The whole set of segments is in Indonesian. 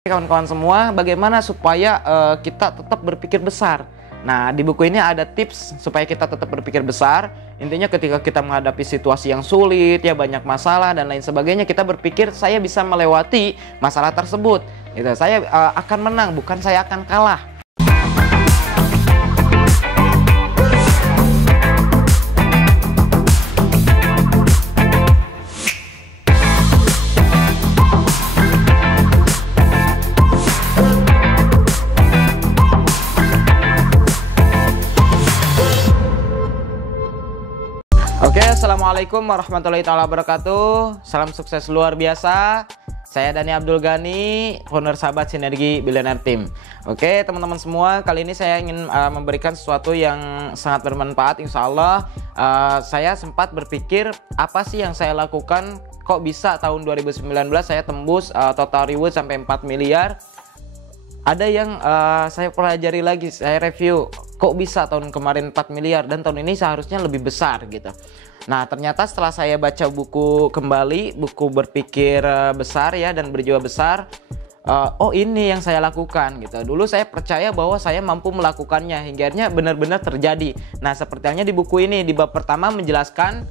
Kawan-kawan semua, bagaimana supaya kita tetap berpikir besar. Nah, di buku ini ada tips supaya kita tetap berpikir besar. Intinya ketika kita menghadapi situasi yang sulit, ya banyak masalah dan lain sebagainya, kita berpikir saya bisa melewati masalah tersebut. Gitu. Saya akan menang, bukan saya akan kalah. Oke, assalamualaikum warahmatullahi wabarakatuh. Salam sukses luar biasa. Saya Dani Abdul Ghani, founder Sahabat Sinergi Billionaire Team. Oke, teman-teman semua, kali ini saya ingin memberikan sesuatu yang sangat bermanfaat. Insya Allah, saya sempat berpikir apa sih yang saya lakukan, kok bisa tahun 2019 saya tembus total reward sampai 4 miliar. Ada yang saya pelajari lagi, saya review, kok bisa tahun kemarin 4 miliar dan tahun ini seharusnya lebih besar gitu. Nah, ternyata setelah saya baca buku kembali, buku berpikir besar ya dan berjiwa besar, oh ini yang saya lakukan gitu. Dulu saya percaya bahwa saya mampu melakukannya, hingga akhirnya benar-benar terjadi. Nah, seperti halnya di buku ini, di bab pertama menjelaskan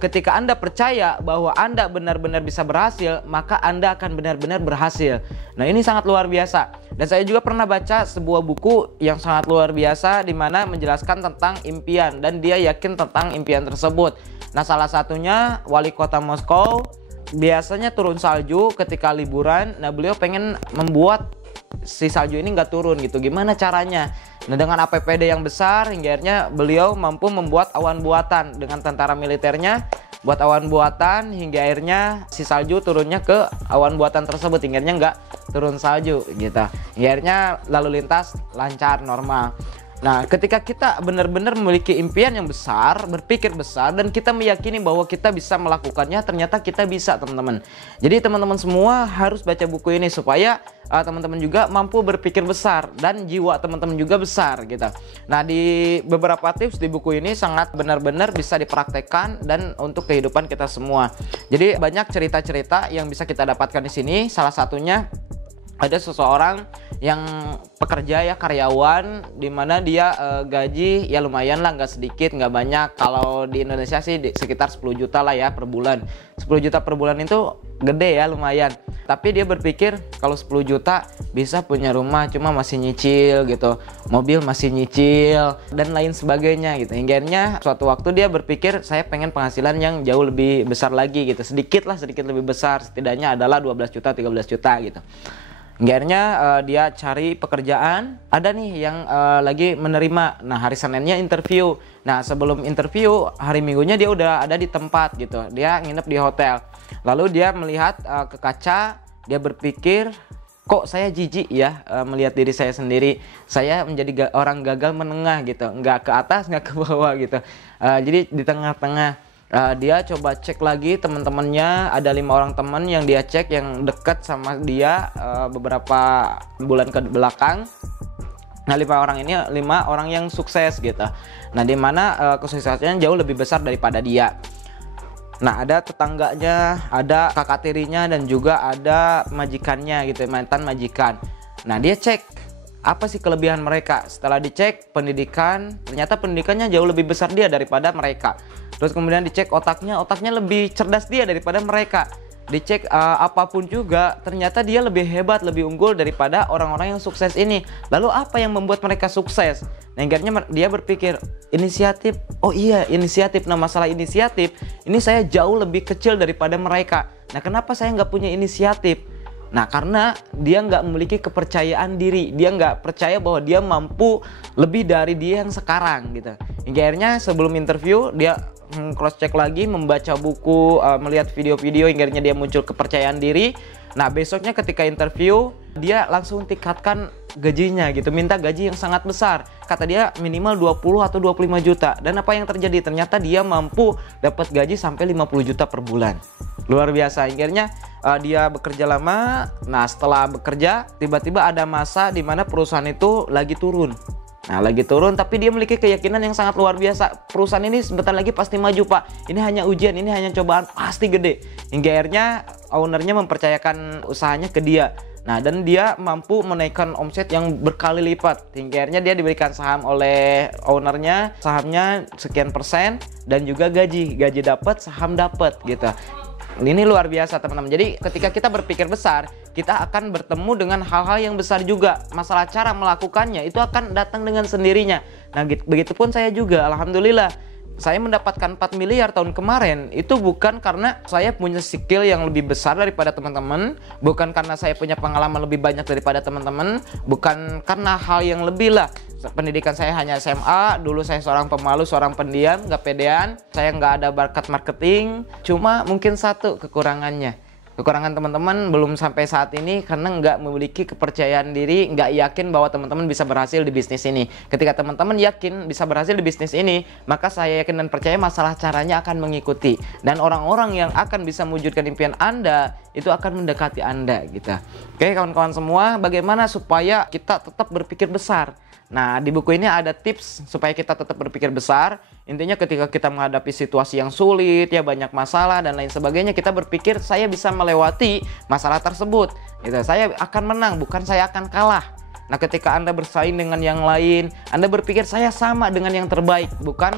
ketika Anda percaya bahwa Anda benar-benar bisa berhasil, maka Anda akan benar-benar berhasil. Nah, ini sangat luar biasa. Dan saya juga pernah baca sebuah buku yang sangat luar biasa di mana menjelaskan tentang impian dan dia yakin tentang impian tersebut. Nah, salah satunya wali kota Moskow biasanya turun salju ketika liburan. Nah, beliau pengen membuat si salju ini nggak turun gitu. Gimana caranya? Nah, dengan APBD yang besar hingga akhirnya beliau mampu membuat awan buatan dengan tentara militernya, buat awan buatan hingga akhirnya si salju turunnya ke awan buatan tersebut, hingga akhirnya nggak turun salju gitu. Hingga akhirnya lalu lintas lancar normal. Nah, ketika kita benar-benar memiliki impian yang besar, berpikir besar, dan kita meyakini bahwa kita bisa melakukannya, ternyata kita bisa, teman-teman. Jadi teman-teman semua harus baca buku ini supaya teman-teman juga mampu berpikir besar dan jiwa teman-teman juga besar gitu. Nah, di beberapa tips di buku ini sangat benar-benar bisa dipraktekkan dan untuk kehidupan kita semua. Jadi banyak cerita-cerita yang bisa kita dapatkan di sini. Salah satunya ada seseorang yang pekerja ya, karyawan, dimana dia gaji ya lumayan lah, nggak sedikit, nggak banyak. Kalau di Indonesia sih sekitar 10 juta lah ya per bulan. 10 juta per bulan itu gede ya, lumayan. Tapi dia berpikir kalau 10 juta bisa punya rumah, cuma masih nyicil gitu, mobil masih nyicil dan lain sebagainya gitu. Hingga akhirnya suatu waktu dia berpikir, saya pengen penghasilan yang jauh lebih besar lagi gitu, sedikit lebih besar, setidaknya adalah 12 juta 13 juta gitu. Akhirnya dia cari pekerjaan, ada nih yang lagi menerima. Nah, hari Seninnya interview. Nah, sebelum interview, hari Minggunya dia udah ada di tempat gitu. Dia nginep di hotel. Lalu dia melihat ke kaca, dia berpikir, kok saya jijik ya melihat diri saya sendiri. Saya menjadi orang gagal menengah gitu, nggak ke atas, nggak ke bawah gitu. Jadi di tengah-tengah. Dia coba cek lagi teman-temannya, ada 5 orang teman yang dia cek yang dekat sama dia beberapa bulan ke belakang. Nah, 5 orang ini 5 orang yang sukses gitu. Nah, dimana kesuksesannya jauh lebih besar daripada dia. Nah, ada tetangganya, ada kakak tirinya, dan juga ada majikannya gitu, mantan majikan. Nah, dia cek apa sih kelebihan mereka. Setelah dicek pendidikan, ternyata pendidikannya jauh lebih besar dia daripada mereka. Terus kemudian dicek otaknya lebih cerdas dia daripada mereka. Dicek apapun juga, ternyata dia lebih hebat, lebih unggul daripada orang-orang yang sukses ini. Lalu apa yang membuat mereka sukses? Nah, akhirnya dia berpikir, inisiatif. Oh iya, inisiatif. Nah, masalah inisiatif, ini saya jauh lebih kecil daripada mereka. Nah, kenapa saya nggak punya inisiatif? Nah, karena dia nggak memiliki kepercayaan diri. Dia nggak percaya bahwa dia mampu lebih dari dia yang sekarang gitu. Hingga akhirnya sebelum interview, dia cross check lagi, membaca buku, melihat video-video, hingga akhirnya dia muncul kepercayaan diri. Nah, besoknya ketika interview, dia langsung tingkatkan gajinya gitu, minta gaji yang sangat besar. Kata dia minimal 20 atau 25 juta. Dan apa yang terjadi? Ternyata dia mampu dapat gaji sampai 50 juta per bulan. Luar biasa. Akhirnya dia bekerja lama. Nah, setelah bekerja, tiba-tiba ada masa di mana perusahaan itu lagi turun. Nah, lagi turun, tapi dia memiliki keyakinan yang sangat luar biasa. Perusahaan ini sebentar lagi pasti maju, Pak. Ini hanya ujian, ini hanya cobaan, pasti gede. Hingga akhirnya ownernya mempercayakan usahanya ke dia. Nah, dan dia mampu menaikkan omset yang berkali lipat. Hingga akhirnya dia diberikan saham oleh ownernya, sahamnya sekian persen, dan juga gaji dapat, saham dapat gitu. Ini luar biasa teman-teman. Jadi ketika kita berpikir besar, kita akan bertemu dengan hal-hal yang besar juga. Masalah cara melakukannya itu akan datang dengan sendirinya. Nah, begitupun saya juga, alhamdulillah. Saya mendapatkan 4 miliar tahun kemarin itu bukan karena saya punya skill yang lebih besar daripada teman-teman, bukan karena saya punya pengalaman lebih banyak daripada teman-teman, bukan karena hal yang lebih lah. Pendidikan saya hanya SMA, dulu saya seorang pemalu, seorang pendiam, gak pedean, saya nggak ada bakat marketing, cuma mungkin satu kekurangannya. Kekurangan teman-teman belum sampai saat ini karena nggak memiliki kepercayaan diri, nggak yakin bahwa teman-teman bisa berhasil di bisnis ini. Ketika teman-teman yakin bisa berhasil di bisnis ini, maka saya yakin dan percaya masalah caranya akan mengikuti. Dan orang-orang yang akan bisa mewujudkan impian Anda, itu akan mendekati Anda gitu. Oke kawan-kawan semua, bagaimana supaya kita tetap berpikir besar? Nah, di buku ini ada tips supaya kita tetap berpikir besar. Intinya ketika kita menghadapi situasi yang sulit, ya banyak masalah dan lain sebagainya, kita berpikir saya bisa melewati masalah tersebut. Gitu. Saya akan menang, bukan saya akan kalah. Nah, ketika Anda bersaing dengan yang lain, Anda berpikir saya sama dengan yang terbaik,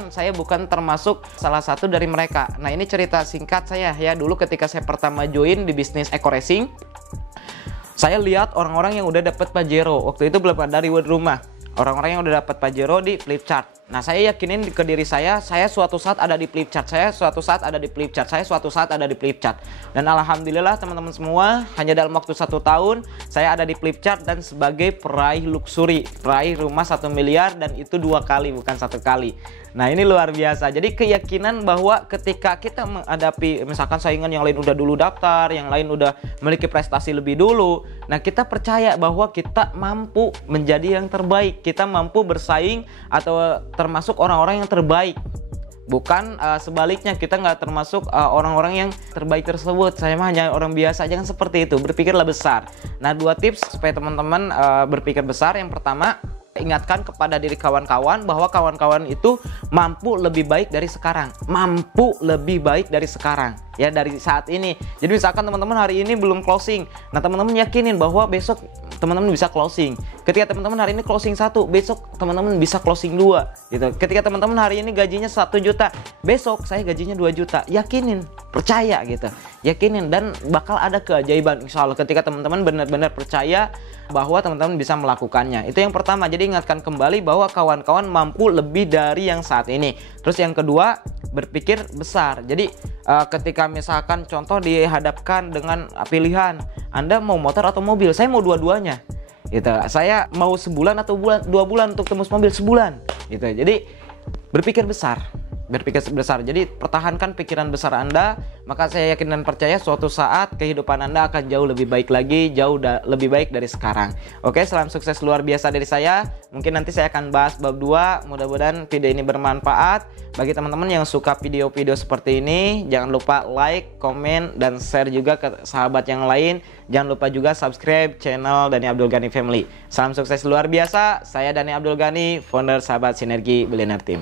saya bukan termasuk salah satu dari mereka. Nah, ini cerita singkat saya ya. Dulu ketika saya pertama join di bisnis Eco Racing, saya lihat orang-orang yang udah dapat Pajero. Waktu itu belum ada reward rumah. Orang-orang yang udah dapat Pajero di flip chart. Nah, saya yakinin ke diri saya suatu saat ada di flip chart. Saya suatu saat ada di flip chart. Saya suatu saat ada di flip chart. Dan alhamdulillah teman-teman semua, hanya dalam waktu 1 tahun saya ada di flip chart dan sebagai peraih luxury, peraih rumah 1 miliar, dan itu 2 kali bukan 1 kali. Nah, ini luar biasa. Jadi keyakinan bahwa ketika kita menghadapi misalkan saingan yang lain udah dulu daftar, yang lain udah memiliki prestasi lebih dulu, nah kita percaya bahwa kita mampu menjadi yang terbaik. Kita mampu bersaing atau termasuk orang-orang yang terbaik. Bukan sebaliknya, kita nggak termasuk orang-orang yang terbaik tersebut. Saya mah hanya orang biasa. Jangan seperti itu, berpikirlah besar. Nah, 2 tips supaya teman-teman berpikir besar. Yang pertama, ingatkan kepada diri kawan-kawan bahwa kawan-kawan itu mampu lebih baik dari sekarang. Mampu lebih baik dari sekarang. Ya, dari saat ini. Jadi misalkan teman-teman hari ini belum closing. Nah, teman-teman yakinin bahwa besok teman-teman bisa closing. Ketika teman-teman hari ini closing 1, besok teman-teman bisa closing 2 gitu. Ketika teman-teman hari ini gajinya 1 juta, besok saya gajinya 2 juta. Yakinin, percaya gitu. Yakinin, dan bakal ada keajaiban insya Allah ketika teman-teman benar-benar percaya bahwa teman-teman bisa melakukannya. Itu yang pertama. Jadi ingatkan kembali bahwa kawan-kawan mampu lebih dari yang saat ini. Terus yang kedua, berpikir besar. Jadi ketika misalkan contoh dihadapkan dengan pilihan, Anda mau motor atau mobil, saya mau dua-duanya gitu. Saya mau sebulan atau 2 bulan untuk tembus mobil sebulan gitu. Jadi berpikir besar. Jadi pertahankan pikiran besar Anda, maka saya yakin dan percaya suatu saat kehidupan Anda akan jauh lebih baik lagi, lebih baik dari sekarang. Oke, salam sukses luar biasa dari saya. Mungkin nanti saya akan bahas bab 2. Mudah-mudahan video ini bermanfaat bagi teman-teman yang suka video-video seperti ini. Jangan lupa like, komen, dan share juga ke sahabat yang lain. Jangan lupa juga subscribe channel Dani Abdul Ghani Family. Salam sukses luar biasa. Saya Dani Abdul Ghani, founder Sahabat Sinergi Billionaire Team.